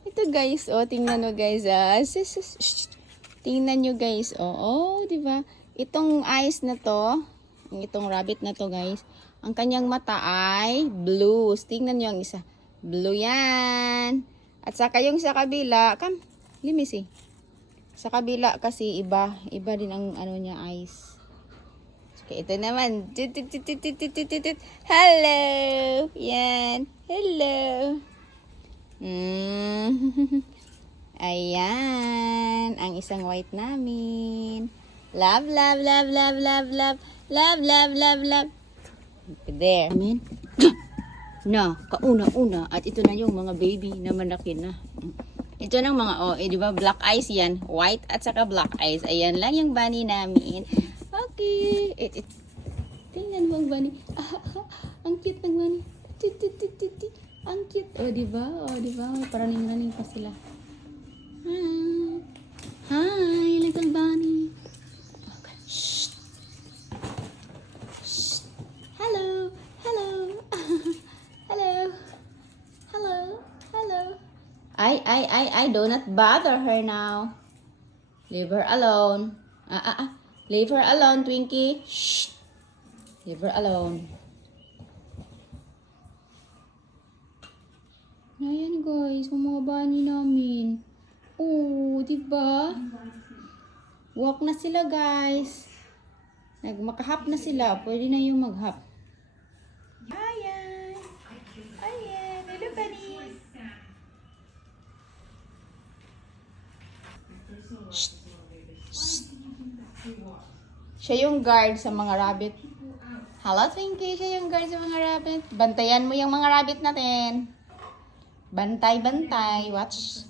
Ito guys, oh, tingnan nyo guys, tingnan nyo guys, oh, di ba? Itong eyes na to, itong rabbit na to guys, ang kanyang mata ay blue. Tingnan nyo ang isa. Blue yan. At saka yung sa kabila, limis eh. Sa kabila kasi iba din ang ano niya eyes. Okay, ito naman. Hello! Yan. Hello! Ayan. Ang isang white namin. Love, love, love, love, love, love. Love, love, love, love. There. Amen. Na, kauna-una. At ito na yung mga baby na malaki na. Ito ng mga, di ba, black eyes yan. White at saka black eyes. Ayan lang yung bunny namin. Okay. Tingnan mo ang bunny. Ang cute ng bunny. Ang cute. Di ba? Di ba? Paraning-raning pa sila. Hi, little bunny. Okay. Shh. Shh. Hello. Hello. Hello. Hello. Hello. I do not bother her now. Leave her alone. Leave her alone, Twinkie. Shh. Leave her alone. Ayan guys, ang mga bunny namin. Oh, diba? Walk na sila guys. Makahap na sila. Pwede na yung maghap. Ayan. Ayan. Hello, bunny. Shh. Shh. Siya yung guard sa mga rabbit. Hello, Twinkie. Siya yung guard sa mga rabbit. Bantayan mo yung mga rabbit natin. Bantay, bantay. Watch.